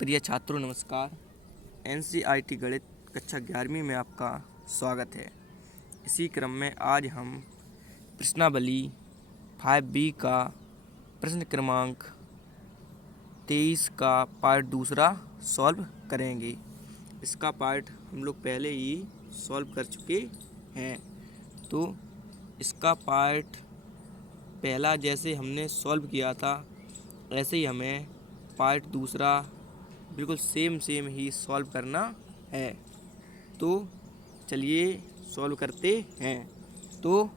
प्रिय छात्रों नमस्कार। एनसीईआरटी गणित कक्षा 11वीं में आपका स्वागत है। इसी क्रम में आज हम प्रश्नावली 5B का प्रश्न क्रमांक 23 का पार्ट दूसरा सॉल्व करेंगे। इसका पार्ट हम लोग पहले ही सॉल्व कर चुके हैं, तो इसका पार्ट पहला जैसे हमने सॉल्व किया था ऐसे ही हमें पार्ट दूसरा बिल्कुल सेम ही सॉल्व करना है। तो चलिए सॉल्व करते हैं। तो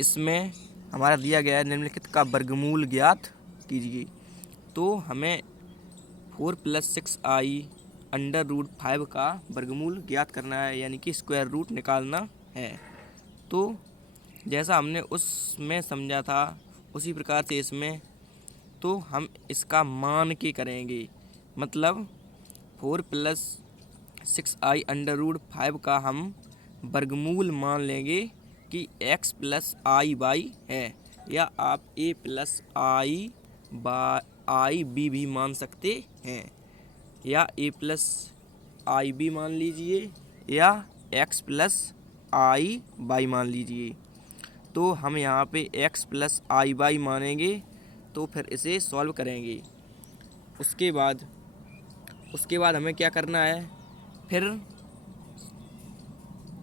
इसमें हमारा दिया गया है निम्नलिखित का वर्गमूल ज्ञात कीजिए। तो हमें 4 + 6i √ 5 का वर्गमूल ज्ञात करना है, यानी कि स्क्वायर रूट निकालना है। तो जैसा हमने उसमें समझा था उसी प्रकार से इसमें तो हम इसका मान के करेंगे। मतलब 4 + 6i √ 5 का हम वर्गमूल मान लेंगे कि x + i/y है, या आप a + i/b भी मान सकते हैं, या a + ib मान लीजिए, या x + i/y मान लीजिए। तो हम यहाँ पे x + i/y मानेंगे, तो फिर इसे सॉल्व करेंगे। उसके बाद हमें क्या करना है, फिर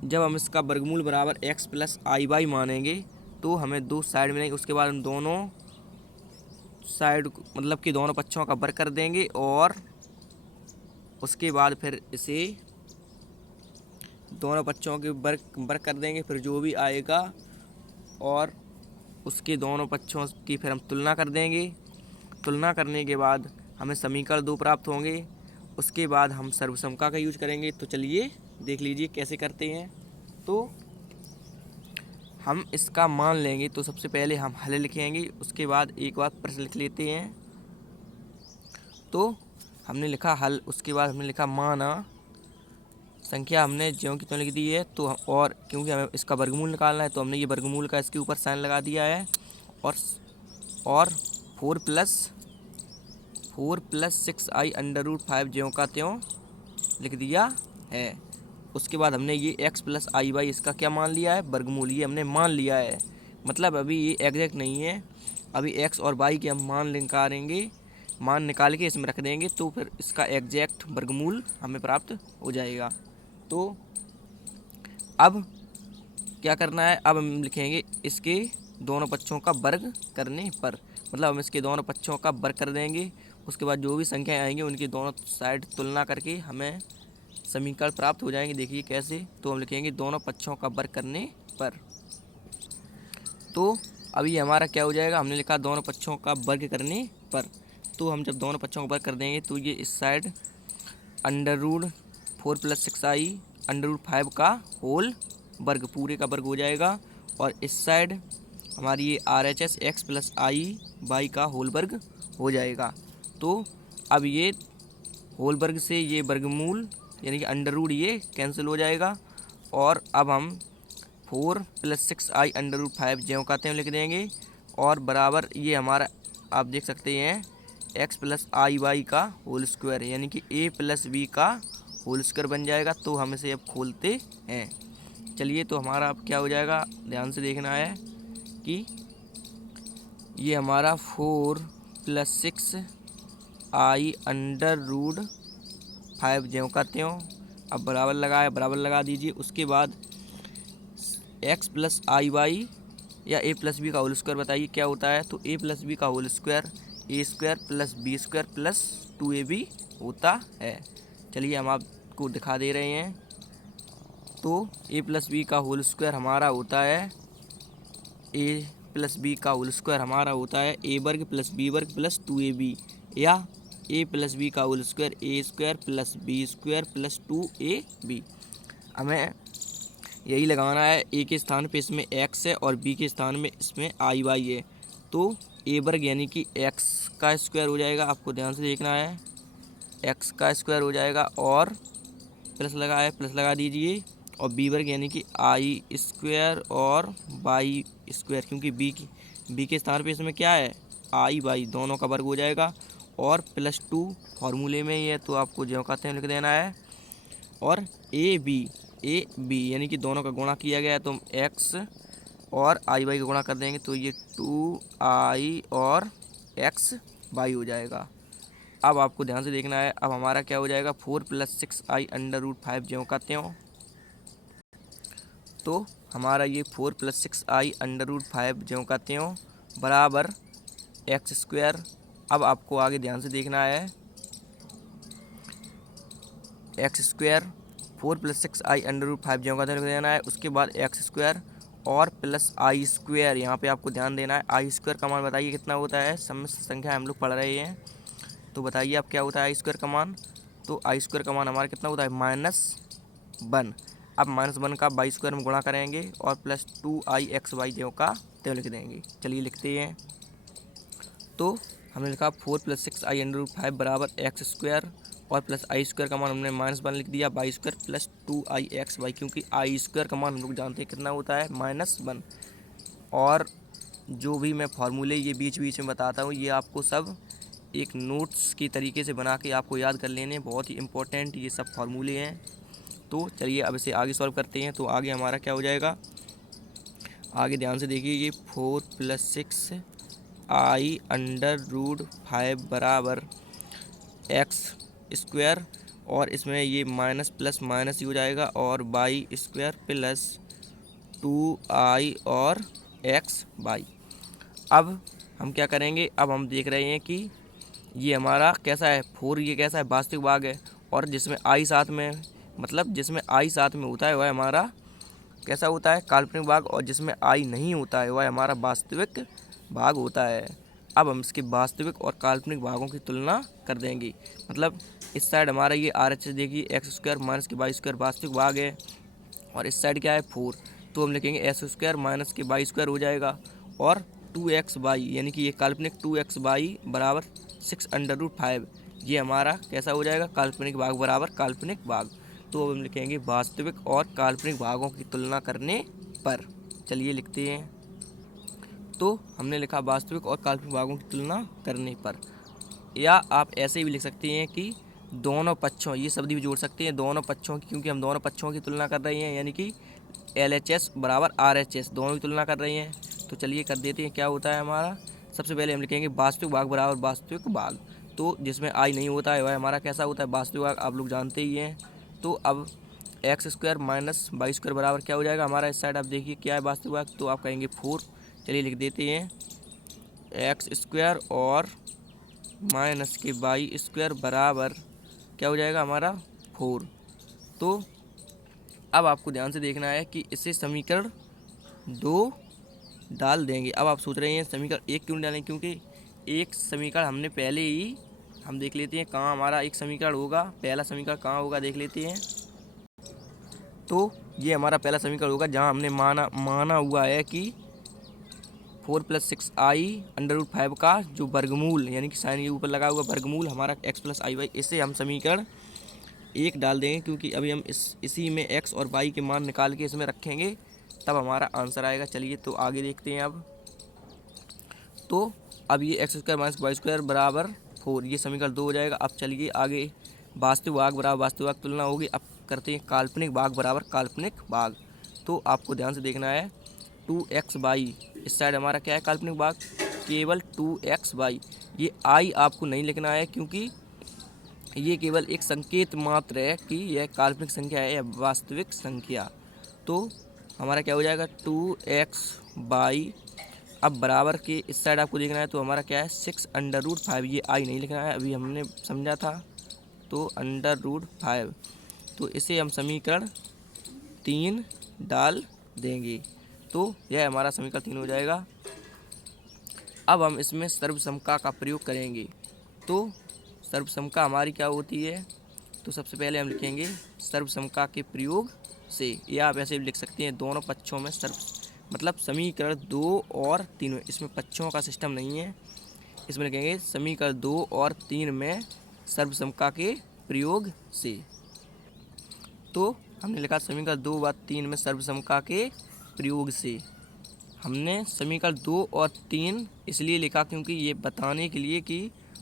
जब हम इसका वर्गमूल बराबर x + i/y मानेंगे तो हमें दो साइड मिलेंगे। उसके बाद हम दोनों साइड मतलब कि दोनों पक्षों का वर्ग कर देंगे, और उसके बाद फिर इसे दोनों पक्षों के वर्ग कर देंगे, फिर जो भी आएगा और उसके दोनों पक्षों की फिर हम तुलना कर देंगे। तुलना करने के बाद हमें समीकरण 2 प्राप्त होंगे। उसके बाद हम सर्वसम्मता का यूज करेंगे। तो चलिए देख लीजिए कैसे करते हैं। तो हम इसका मान लेंगे, तो सबसे पहले हम हल लिखेंगे, उसके बाद एक बार प्रश्न लिख लेते हैं। तो हमने लिखा हल, उसके बाद हमने लिखा माना संख्या हमने ज्यों की त्यों लिख दी है। तो और क्योंकि हमें इसका वर्गमूल निकालना है तो हमने ये वर्गमूल का इसके ऊपर साइन लगा दिया है, और 4 + 6i √ 5 ज्यों का त्यों लिख दिया है। उसके बाद हमने ये x + i/y इसका क्या मान लिया है, वर्गमूल, ये हमने मान लिया है। मतलब अभी ये एग्जैक्ट नहीं है, अभी x और y के हम मान निकाल के इसमें रख देंगे, तो फिर इसका एग्जैक्ट वर्गमूल हमें प्राप्त हो जाएगा। तो अब क्या करना है, अब हम लिखेंगे इसके दोनों पक्षों का वर्ग करने पर। मतलब हम इसके दोनों पक्षों का वर्ग कर देंगे। उसके बाद जो भी संख्याएं आएंगी उनकी दोनों साइड तुलना करके हमें समीकरण प्राप्त हो जाएंगे। देखिए कैसे, तो हम लिखेंगे दोनों पक्षों का वर्ग करने पर। तो अभी हमारा क्या हो जाएगा, हमने लिखा दोनों पक्षों का वर्ग करने पर। तो हम जब दोनों पक्षों का वर्ग कर देंगे तो ये इस साइड √4 + 6i √ 5 का होल वर्ग, पूरे का वर्ग हो जाएगा। और इस साइड हमारी ये RHS x + i/y का होल वर्ग हो जाएगा। तो अब ये होल वर्ग से ये वर्गमूल यानी कि अंडर ये कैंसिल हो जाएगा, और अब हम 4 + 6i √ 5 ज्यों का त्यों लिख देंगे, और बराबर ये हमारा आप देख सकते हैं x + i/y का होल स्क्वायर, यानी कि a + b का होल स्क्वायर बन जाएगा। तो हम इसे अब खोलते हैं। चलिए, तो हमारा अब क्या हो जाएगा, ध्यान से देखना है कि ये हमारा 4 + 6i √ 5 ज्यों का त्यों, अब बराबर लगा दीजिए। उसके बाद x + i/y या a + b का होल स्क्वायर बताइए क्या होता है। तो a + b का whole square a² + b² + 2ab होता है। चलिए हम आपको दिखा दे रहे हैं। तो a + b का होल स्क्वायर हमारा होता है a वर्ग + b वर्ग + 2ab, या a + b का whole square a² + b² + 2ab। हमें यही लगाना है, a के स्थान पे इसमें x है और b के स्थान में इसमें i/y है। तो a वर्ग यानी कि x का स्क्वायर हो जाएगा, आपको ध्यान से देखना है, x का स्क्वायर हो जाएगा, और प्लस लगा दीजिए, और b वर्ग यानी कि i² और y², क्योंकि b के स्थान पे इसमें क्या है i/y, दोनों का वर्ग हो जाएगा। और +2 फार्मूले में ही है तो आपको जो कहते हैं लिख देना है। और ए बी यानी कि दोनों का गुणा किया गया है तो हम x और आई वाई का गुणा कर देंगे तो ये 2i और x वाई हो जाएगा। अब आपको ध्यान से देखना है, अब हमारा क्या हो जाएगा 4 + 6i √5 ज्यों का त्यों। तो हमारा ये 4 + 6i √5 ज्यों का त्यों बराबर x²। अब आपको आगे ध्यान से देखना है, x², 4 + 6i √5 ज्यों का त्यों लिख देना है। उसके बाद x² और +i², यहाँ पे आपको ध्यान देना है। i² का मान बताइए कितना होता है, सम्मिश्र संख्या हम लोग पढ़ रहे हैं तो बताइए आप क्या होता है i² का मान। तो i² का मान हमारा कितना होता है -1। अब -1 का y² में गुणा करेंगे और +2ixy ज्यों का त्यों लिख देंगे। चलिए लिखते हैं। तो हमने लिखा 4 + 6i √5 बराबर x² और +i² का मान हमने -1 लिख दिया, y² +2ixy, क्योंकि i² का मान हम लोग जानते हैं कितना होता है -1। और जो भी मैं फार्मूले ये बीच बीच में बताता हूँ ये आपको सब एक नोट्स की तरीके से बना के आपको याद कर लेने, बहुत ही इम्पोर्टेंट ये सब फार्मूले हैं। तो चलिए अब इसे आगे सॉल्व करते हैं। तो आगे हमारा क्या हो जाएगा, आगे ध्यान से देखिए, ये 4 + 6i √5 बराबर x² और इसमें ये माइनस प्लस माइनस ही हो जाएगा और y² + 2i और xy। अब हम क्या करेंगे, अब हम देख रहे हैं कि ये हमारा कैसा है 4, ये कैसा है वास्तविक भाग है, और जिसमें i साथ में, मतलब जिसमें i साथ में होता है वह हमारा कैसा होता है काल्पनिक भाग, और जिसमें i नहीं होता है वह हमारा वास्तविक भाग होता है। अब हम इसके वास्तविक और काल्पनिक भागों की तुलना कर देंगे। मतलब इस साइड हमारा ये RHS देखिए x² माइनस के y² वास्तविक भाग है, और इस साइड क्या है 4, तो हम लिखेंगे x² माइनस के y² हो जाएगा, और 2xy यानी कि ये काल्पनिक 2xy बराबर 6√5, ये हमारा कैसा हो जाएगा काल्पनिक भाग बराबर काल्पनिक भाग। तो अब हम लिखेंगे वास्तविक और काल्पनिक भागों की तुलना करने पर। चलिए लिखते हैं। तो हमने लिखा वास्तविक और काल्पनिक भागों की तुलना करने पर, या आप ऐसे भी लिख सकते हैं कि दोनों पक्षों, ये शब्द भी जोड़ सकते हैं दोनों पक्षों की, क्योंकि हम दोनों पक्षों की तुलना कर रहे हैं, यानी कि LHS बराबर RHS दोनों की तुलना कर रहे हैं। तो चलिए कर देते हैं क्या होता है हमारा। सबसे पहले हम लिखेंगे वास्तविक भाग बराबर वास्तविक भाग, तो जिसमें i नहीं होता है वह हमारा कैसा होता है वास्तविक भाग, आप लोग जानते ही हैं। तो अब x² माइनस y² बराबर क्या हो जाएगा हमारा, इस साइड आप देखिए क्या है वास्तविक भाग, तो आप कहेंगे 4। चलिए लिख देते हैं x² और माइनस के y² बराबर क्या हो जाएगा हमारा 4। तो अब आपको ध्यान से देखना है कि इसे समीकरण 2 डाल देंगे। अब आप सोच रहे हैं समीकरण 1 क्यों डालें, क्योंकि एक समीकरण हमने पहले ही, हम देख लेते हैं कहाँ हमारा एक समीकरण होगा, पहला समीकरण कहाँ होगा देख लेते हैं। तो ये हमारा पहला समीकरण होगा जहाँ हमने माना हुआ है कि 4 + 6i √5 का जो वर्गमूल, यानी कि साइन के ऊपर लगा हुआ वर्गमूल हमारा x + iy, इसे हम समीकरण 1 डाल देंगे, क्योंकि अभी हम इसी में x और y के मान निकाल के इसमें रखेंगे तब हमारा आंसर आएगा। चलिए तो आगे देखते हैं अब। तो अब ये x² माइनस y² बराबर 4, ये समीकरण 2 हो जाएगा। अब चलिए आगे, वास्तविक भाग बराबर वास्तविक भाग तुलना होगी। अब करते हैं काल्पनिक भाग बराबर काल्पनिक भाग। तो आपको ध्यान से देखना है 2xy, इस साइड हमारा क्या है काल्पनिक भाग, केवल 2xy। ये i आपको नहीं लिखना है, क्योंकि ये केवल एक संकेत मात्र है कि यह काल्पनिक संख्या है या वास्तविक संख्या। तो हमारा क्या हो जाएगा 2xy। अब बराबर के इस साइड आपको देखना है, तो हमारा क्या है 6√5, ये i नहीं लिखना है, अभी हमने समझा था। तो √5, तो इसे हम समीकरण 3 डाल देंगे, तो यह हमारा समीकरण 3 हो जाएगा। अब हम इसमें सर्वसमका का प्रयोग करेंगे। तो सर्वसमका हमारी क्या होती है, तो सबसे पहले हम लिखेंगे सर्वसमका के प्रयोग से, या आप ऐसे भी लिख सकते हैं दोनों पक्षों में मतलब समीकरण 2 और 3 में, इसमें पक्षों का सिस्टम नहीं है, इसमें लिखेंगे समीकरण 2 और 3 में सर्वसमका के प्रयोग से। तो हमने लिखा समीकरण 2 व 3 में सर्वसमका के प्रयोग से। हमने समीकरण 2 और 3 इसलिए लिखा क्योंकि ये बताने के लिए कि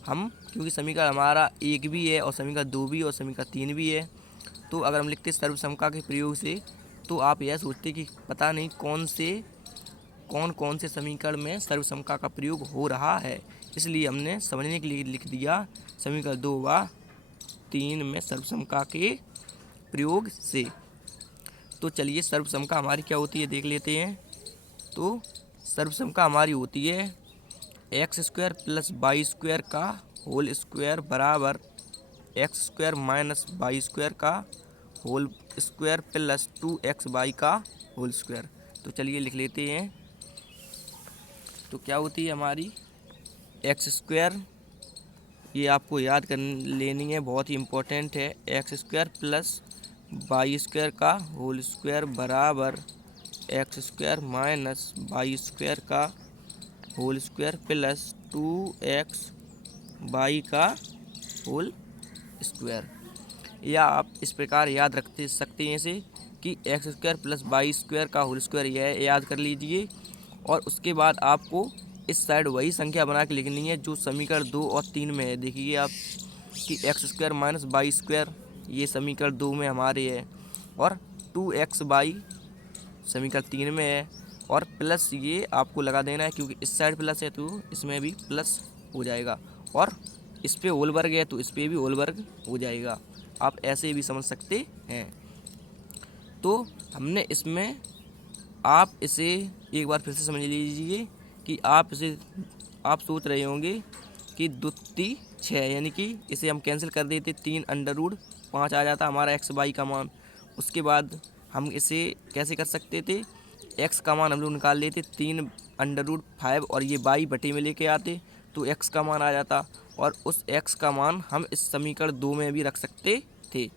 हम क्योंकि समीकरण हमारा 1 भी है और समीकरण 2 भी है और समीकरण 3 भी है, तो अगर हम लिखते सर्वसमका के प्रयोग से तो आप यह सोचते कि पता नहीं कौन कौन से समीकरण में सर्वसमका का प्रयोग हो रहा है, इसलिए हमने समझने के लिए लिख दिया समीकरण 2 व 3 में सर्वसमका के प्रयोग से। तो चलिए सर्वसमका हमारी क्या होती है देख लेते हैं। तो सर्वसमका हमारी होती है x square plus y square का होल स्क्वायर बराबर x square minus y square का होल स्क्वायर प्लस 2xy का होल स्क्वायर। तो चलिए लिख लेते हैं। तो क्या होती है हमारी एक्स स्क्वायर, ये आपको याद कर लेनी है, बहुत ही इम्पोर्टेंट है। X square plus y square का होल स्क्वायर बराबर x square minus y square का होल स्क्वायर प्लस 2xy का होल स्क्वायर। या आप इस प्रकार याद रख सकते हैं इसे कि x square plus y square का होल स्क्वायर, यह याद कर लीजिए। और उसके बाद आपको इस साइड वही संख्या बना के लिखनी है जो समीकरण 2 और 3 में है। देखिए आप कि x square minus y square ये समीकरण 2 में हमारे है और 2xy समीकरण 3 में है, और प्लस ये आपको लगा देना है क्योंकि इस साइड प्लस है तो इसमें भी प्लस हो जाएगा, और इस पे होल वर्ग है तो इस पे भी होल वर्ग हो जाएगा। आप ऐसे भी समझ सकते हैं। तो हमने इसमें, आप इसे एक बार फिर से समझ लीजिए कि आप सोच रहे होंगे कि द्वितीय 6, यानी कि इसे हम कैंसिल कर देते, 3√5 आ जाता हमारा एक्स वाई का मान। उसके बाद हम इसे कैसे कर सकते थे, एक्स का मान हम लोग निकाल लेते 3√5 और ये वाई बटे में लेके आते तो एक्स का मान आ जाता, और उस एक्स का मान हम इस समीकरण 2 में भी रख सकते थे।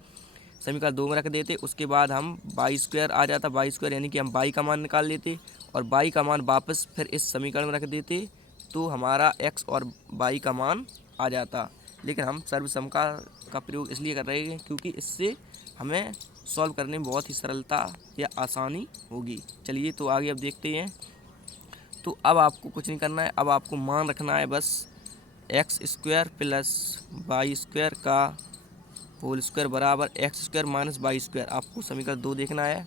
समीकरण 2 में रख देते, उसके बाद हम वाई स्क्वायर आ जाता, वाई स्क्वायर यानी कि हम वाई का मान निकाल लेते और वाई का मान वापस फिर इस समीकरण में रख देते तो हमारा एक्स और वाई का मान आ जाता। लेकिन हम सर्वसमका का प्रयोग इसलिए कर रहे हैं क्योंकि इससे हमें सॉल्व करने में बहुत ही सरलता या आसानी होगी। चलिए तो आगे अब देखते हैं। तो अब आपको कुछ नहीं करना है, अब आपको मान रखना है बस x square plus y square का होल स्क्वायर बराबर x square minus y square. आपको समीकरण 2 देखना है।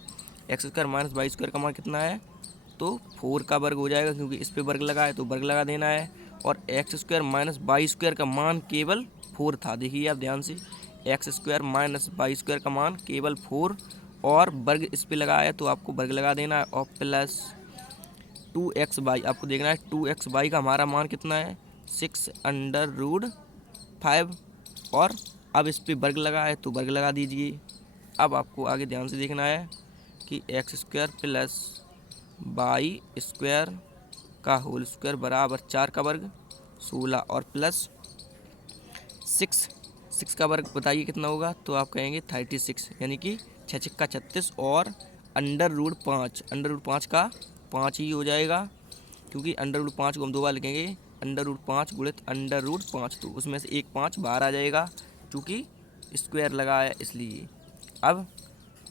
X square minus y square का मान कितना है, तो 4 का वर्ग हो जाएगा क्योंकि इस पे वर्ग लगा है तो वर्ग लगा देना है, और x square minus y square का मान केवल 4 था। देखिए आप ध्यान से, x square minus y square का मान केवल 4 और वर्ग इस पे लगा है तो आपको वर्ग लगा देना है, और प्लस 2xy आपको देखना है 2xy का हमारा मान कितना है 6√5, और अब इस पे वर्ग लगा है तो वर्ग लगा दीजिए। अब आपको आगे ध्यान से देखना है कि x square plus y square का होल स्क्वायर बराबर 4 का वर्ग 16 और प्लस 6 का वर्ग बताइए कितना होगा, तो आप कहेंगे 36, यानी कि 6 6 36 और अंडर रूट 5 का 5 ही हो जाएगा क्योंकि अंडर रूट 5 को हम 2 बार लिखेंगे, अंडर रूट 5 गुणित अंडर रूट 5, तो उसमें से एक 5 बाहर आ जाएगा क्योंकि स्क्वायर लगा है इसलिए। अब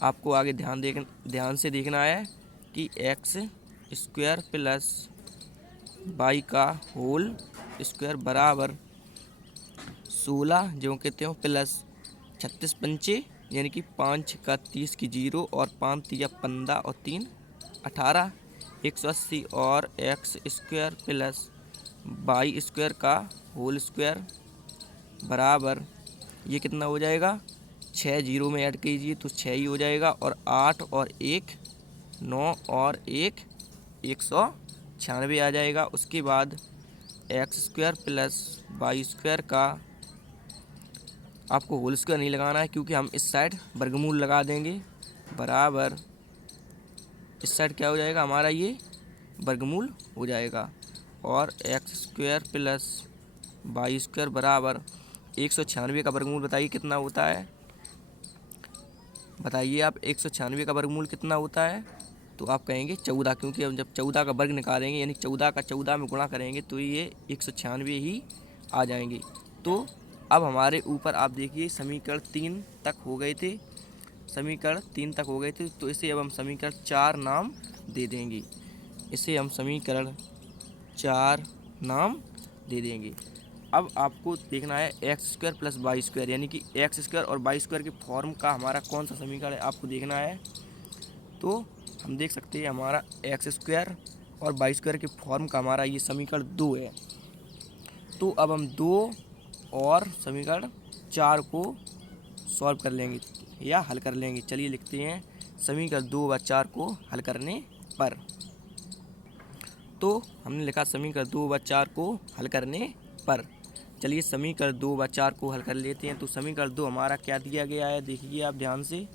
आपको आगे ध्यान से देखना है कि एक्स स्क्वायर प्लस वाई का होल स्क्वायर बराबर 16 जो कहते हो प्लस 36 पंचे यानी कि 5 का 30 की 0 और 5 तिया 15 और 3 18 180, और x square plus y square का होल स्क्वायर बराबर ये कितना हो जाएगा, 6 0 में ऐड कीजिए तो 6 ही हो जाएगा, और 8 और 1 9 और 1 196 आ जाएगा। उसके बाद x square plus y square का आपको होल स्क्वायर नहीं लगाना है क्योंकि हम इस साइड वर्गमूल लगा देंगे, बराबर इस साइड क्या हो जाएगा हमारा ये वर्गमूल हो जाएगा, और x square plus y square बराबर 196 का वर्गमूल बताइए कितना होता है, बताइए आप 196 का वर्गमूल कितना होता है, तो आप कहेंगे 14, क्योंकि हम जब 14 का वर्ग निकालेंगे यानी 14 का 14 में गुणा करेंगे तो ये 196 ही आ जाएंगे। तो अब हमारे ऊपर आप देखिए समीकरण 3 तक हो गए थे, तो इसे अब हम समीकरण 4 नाम दे देंगे, इसे हम समीकरण 4 नाम दे देंगे। अब आपको देखना है x square plus y square, यानी कि एक्स स्क्वायर और वाई स्क्वायर के फॉर्म का हमारा कौन सा समीकरण है आपको देखना है। तो हम देख सकते हैं हमारा एक्स स्क्वायर और वाई स्क्वायर के फॉर्म का हमारा ये समीकरण 2 है। तो अब हम 2 और समीकरण 4 को सॉल्व कर लेंगे या हल कर लेंगे। चलिए लिखते हैं समीकरण 2 व 4 को हल करने पर। तो हमने लिखा समीकरण 2 व 4 को हल करने पर। चलिए समीकरण 2 व 4 को हल कर लेते हैं। तो समीकरण 2 हमारा क्या दिया गया है, देखिए आप ध्यान से।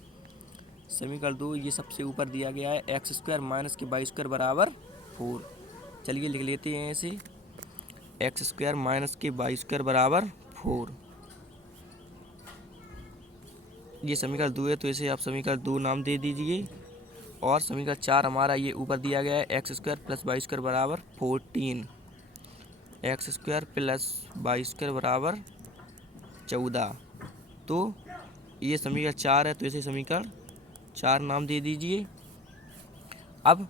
समीकरण 2 ये सबसे ऊपर दिया गया है एक्स स्क्वायर माइनस के वाई स्क्वायर बराबर 4। चलिए लिख लेते हैं इसे, एक्स स्क्वायर माइनस के वाई स्क्वायर बराबर 4। ये समीकरण 2 है तो इसे आप समीकरण 2 नाम दे दीजिए। और समीकरण 4 हमारा ये ऊपर दिया गया है x square plus y square बराबर 14। X square plus y square बराबर 14। तो ये समीकरण 4 है तो इसे समीकरण 4 नाम दे दीजिए। अब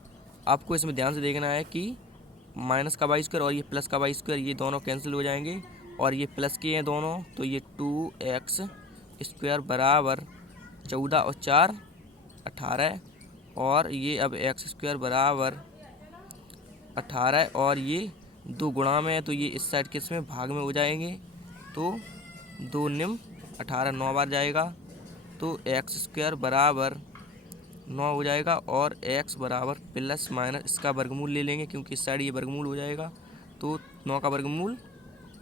आपको इसमें ध्यान से देखना है कि माइनस का वाई स्क्वायर और ये प्लस का वाई स्क्वायर ये दोनों कैंसिल हो जाएंगे और ये प्लस के हैं दोनों, तो ये 2x स्क्वायर बराबर 14 और 4 18। और ये अब एक्स स्क्वायर बराबर 18 और ये 2 गुणा में है तो ये इस साइड किस में भाग में हो जाएंगे। तो 2 निम 18 9 बार जाएगा तो एक्स स्क्वायर बराबर 9 हो जाएगा और x बराबर प्लस माइनस इसका वर्गमूल ले लेंगे क्योंकि इस साइड ये वर्गमूल हो जाएगा। तो 9 का वर्गमूल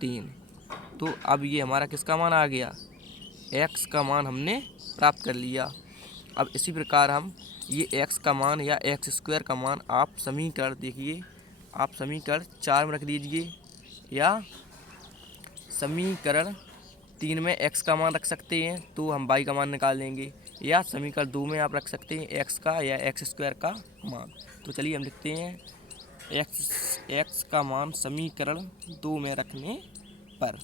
3। तो अब ये हमारा किसका मान आ गया, x का मान हमने प्राप्त कर लिया। अब इसी प्रकार हम ये x का मान या एक्स स्क्वायर का मान आप समीकरण देखिए, आप समीकरण 4 में रख दीजिए या समीकरण 3 में x का मान रख सकते हैं तो हम y का मान निकाल लेंगे, या समीकरण 2 में आप रख सकते हैं x का या एक्स स्क्वायर का मान। तो चलिए हम लिखते हैं x का मान समीकरण 2 में रखने पर।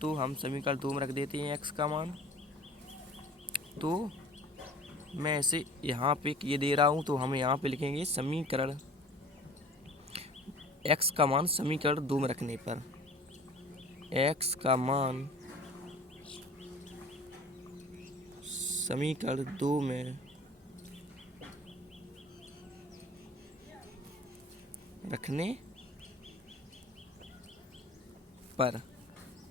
तो हम समीकरण 2 में रख देते हैं x का मान। तो मैं इसे यहाँ पे ये दे रहा हूँ तो हम यहाँ पे लिखेंगे समीकरण x का मान समीकरण 2 में रखने पर। x का मान समीकरण 2 में रखने पर।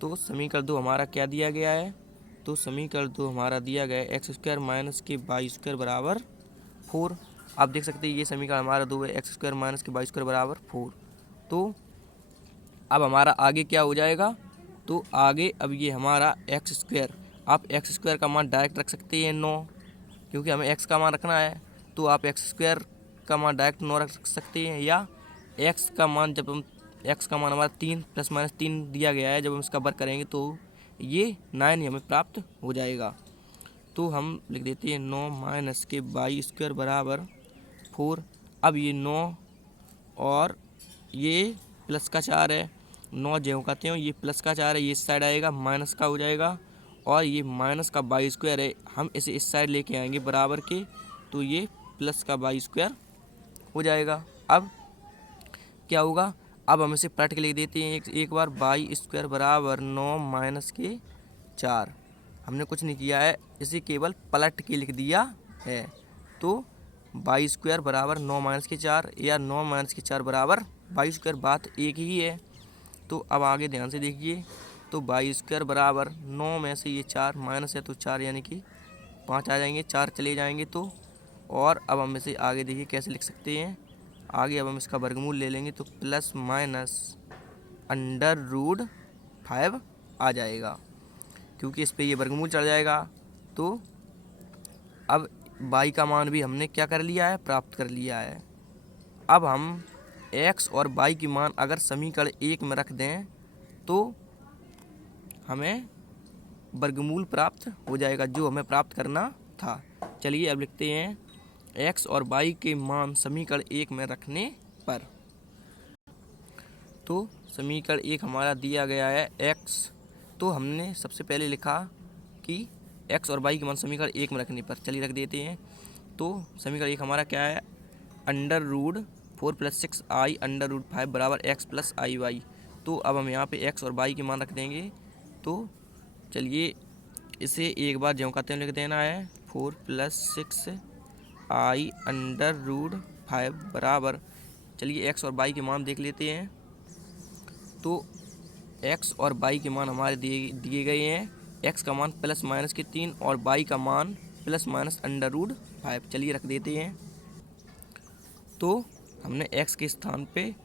तो समीकरण 2 हमारा क्या दिया गया है, तो समीकरण 2 हमारा दिया गया है एक्स स्क्वायर माइनस के वाई स्क्वायर बराबर 4। आप देख सकते हैं ये समीकरण हमारा 2 है, एक्स स्क्वायर माइनस के वाई स्क्वायर बराबर 4। तो अब हमारा आगे क्या हो जाएगा, तो आगे अब ये हमारा एक्स स्क्वायर, आप एक्स स्क्वायर का मान डायरेक्ट रख सकते हैं 9 क्योंकि हमें एक्स का मान रखना है। तो आप एक्स स्क्वायर का मान डायरेक्ट 9 रख सकते हैं, या एक्स का मान जब हम एक्स का मान हमारा 3 प्लस माइनस 3 दिया गया है, जब हम इसका वर्ग करेंगे तो ये 9 ही हमें प्राप्त हो जाएगा। तो हम लिख देते हैं 9 माइनस के वाई स्क्वायर बराबर 4। अब ये 9 और ये प्लस का 4 है, 9 जो कहते हैं ये प्लस का 4 है, ये इस साइड आएगा माइनस का हो जाएगा। और ये माइनस का वाई स्क्वायर है, हम इसे इस साइड लेके आएंगे बराबर के, तो ये प्लस का वाई स्क्वायर हो जाएगा। अब क्या होगा, अब हम इसे पलट के लिख देते हैं एक बार, वाई स्क्वायर बराबर 9 माइनस के 4। हमने कुछ नहीं किया है, इसे केवल पलट के लिख दिया है। तो वाई स्क्वायर बराबर 9 माइनस के 4 या 9 माइनस के 4 बराबर वाई स्क्वायर, बात एक ही है। तो अब आगे ध्यान से देखिए, तो वाई स्क्वायर बराबर 9 में से ये 4 माइनस है तो 4 यानी कि 5 आ जाएंगे, 4 चले जाएंगे। तो और अब हम इसे आगे देखिए कैसे लिख सकते हैं, आगे अब हम इसका वर्गमूल ले लेंगे तो प्लस माइनस अंडर रूट 5 आ जाएगा क्योंकि इस पे ये वर्गमूल चढ़ जाएगा। तो अब y का मान भी हमने क्या कर लिया है, प्राप्त कर लिया है। अब हम x और y की मान अगर समीकरण 1 में रख दें तो हमें वर्गमूल प्राप्त हो जाएगा जो हमें प्राप्त करना था। चलिए अब लिखते हैं x और y के मान समीकरण 1 में रखने पर। तो समीकरण 1 हमारा दिया गया है x, तो हमने सबसे पहले लिखा कि x और y के मान समीकरण 1 में रखने पर। चलिए रख देते हैं। तो समीकरण 1 हमारा क्या है, under root 4 + 6i under root 5 बराबर x + i y। तो अब हम यहाँ पे एक्स और वाई के मान रख देंगे। तो चलिए इसे एक बार ज्यों का त्यों लिख देना है। 4 + 6 i अंडर रूट 5 बराबर, चलिए एक्स और वाई के मान देख लेते हैं। तो एक्स और वाई के मान हमारे दिए गए हैं। एक्स का मान ±3 और वाई का मान ± अंडर रूट 5। चलिए रख देते हैं। तो हमने एक्स के स्थान पे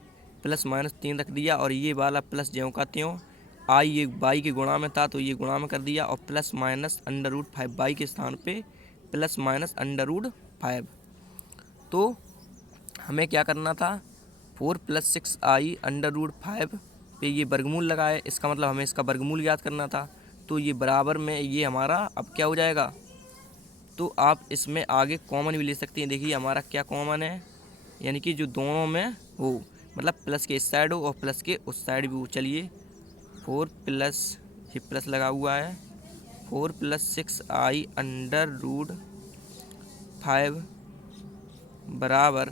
±3 रख दिया और ये वाला प्लस ज्यों का त्यों, आई ये वाई के गुणा में था तो ये गुणा में कर दिया, और ± अंडर रूट 5 वाई के स्थान पे ± अंडर रूट 5। तो हमें क्या करना था, 4 + 6i अंडर रूट 5 पे ये वर्गमूल लगाए, इसका मतलब हमें इसका वर्गमूल याद करना था। तो ये बराबर में ये हमारा अब क्या हो जाएगा, तो आप इसमें आगे कॉमन भी ले सकते हैं। देखिए हमारा क्या कॉमन है, यानी कि जो दोनों में हो, मतलब प्लस के इस साइड हो और प्लस के उस साइड भी हो। चलिए 4 प्लस, ये प्लस लगा हुआ है, 4 + 6i अंडर रूट 5 बराबर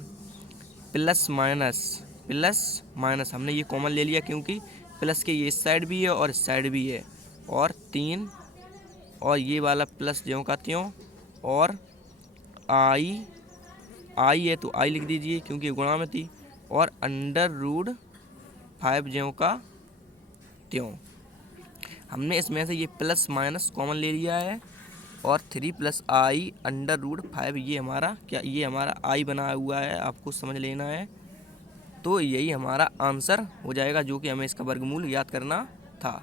प्लस माइनस हमने ये कॉमन ले लिया क्योंकि प्लस के ये इस साइड भी है और इस साइड भी है, और 3 और ये वाला प्लस ज्यों का त्यों, और आई है तो आई लिख दीजिए क्योंकि गुणा में थी, और अंडर रूट 5 ज्यों का त्यों। हमने इसमें से ये प्लस माइनस कॉमन ले लिया है, और 3 + i अंडर रूट 5 ये हमारा क्या, ये हमारा आई बना हुआ है, आपको समझ लेना है। तो यही हमारा आंसर हो जाएगा, जो कि हमें इसका वर्गमूल याद करना था।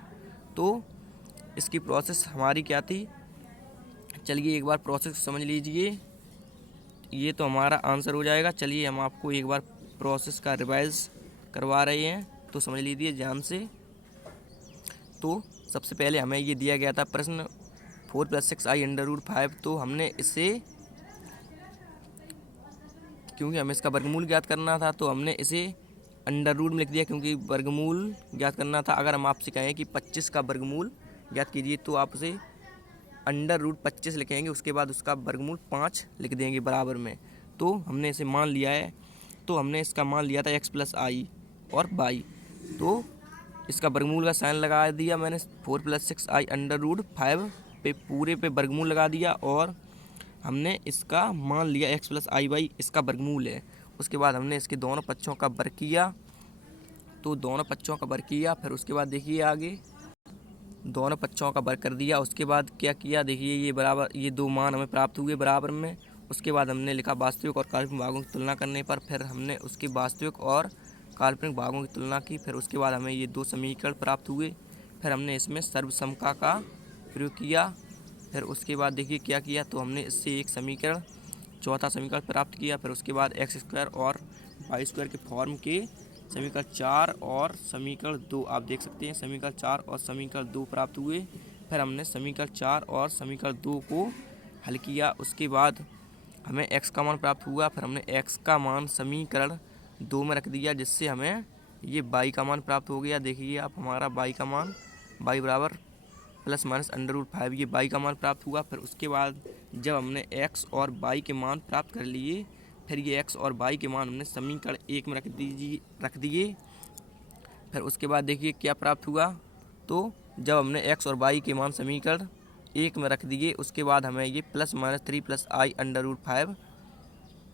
तो इसकी प्रोसेस हमारी क्या थी, चलिए एक बार प्रोसेस समझ लीजिए। ये तो हमारा आंसर हो जाएगा। चलिए हम आपको एक बार प्रोसेस का रिवाइज करवा रहे हैं, तो समझ लीजिए ध्यान से। तो सबसे पहले हमें ये दिया गया था प्रश्न 4 + 6i अंडर रूट 5, तो हमने इसे, क्योंकि हमें इसका वर्गमूल ज्ञात करना था तो हमने इसे अंडर रूट में लिख दिया क्योंकि वर्गमूल ज्ञात करना था। अगर हम आपसे कहें कि 25 का वर्गमूल ज्ञात कीजिए तो आप उसे अंडर रूट 25 लिखेंगे, उसके बाद उसका वर्गमूल 5 लिख देंगे बराबर में। तो हमने इसे मान लिया है, तो हमने इसका मान लिया था x + i और y, तो इसका वर्गमूल का साइन लगा दिया मैंने। 4 + 6i अंडर रूट 5 पे पूरे पे वर्गमूल लगा दिया, और हमने इसका मान लिया x + i इसका वर्गमूल है। उसके बाद हमने इसके दोनों पक्षों का वर्ग किया, तो दोनों पक्षों का वर्ग किया, फिर उसके बाद देखिए आगे दोनों पक्षों का वर्ग कर दिया। उसके बाद क्या किया, देखिए ये बराबर, ये दो मान हमें प्राप्त हुए बराबर में। उसके बाद हमने लिखा वास्तविक और काल्पनिक भागों की तुलना करने पर, फिर हमने उसके वास्तविक और काल्पनिक भागों की तुलना की, फिर उसके बाद हमें ये दो समीकरण प्राप्त हुए। फिर हमने इसमें सर्वसमता का प्रयोग किया। फिर उसके बाद देखिए क्या किया, तो हमने इससे एक समीकरण, चौथा समीकरण प्राप्त किया। फिर उसके बाद x² और y² के फॉर्म के समीकरण 4 और समीकरण 2, आप देख सकते हैं समीकरण 4 और समीकरण 2 प्राप्त हुए। फिर हमने समीकरण 4 और समीकरण 2 को हल किया। उसके बाद हमें x का मान प्राप्त हुआ। फिर हमने x का मान समीकरण 2 में रख दिया, जिससे हमें ये y का मान प्राप्त हो गया। देखिए आप हमारा y का मान, y बराबर ± अंडर रूट 5, ये y का मान प्राप्त हुआ। फिर उसके बाद जब हमने x और y के मान प्राप्त कर लिए, फिर ये x और y के मान हमने समीकरण 1 में रख दिए। फिर उसके बाद देखिए क्या प्राप्त हुआ, तो जब हमने x और y के मान समीकरण 1 में रख दिए, उसके बाद हमें ये ±3 + i under root 5,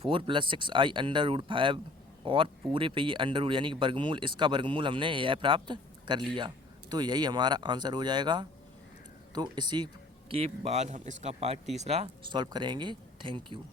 4 + 6i under root 5 और पूरे पे ये अंडर रूट यानी कि वर्गमूल, इसका वर्गमूल हमने यह प्राप्त कर लिया। तो यही हमारा आंसर हो जाएगा। तो इसी के बाद हम इसका पार्ट तीसरा सॉल्व करेंगे। Thank you.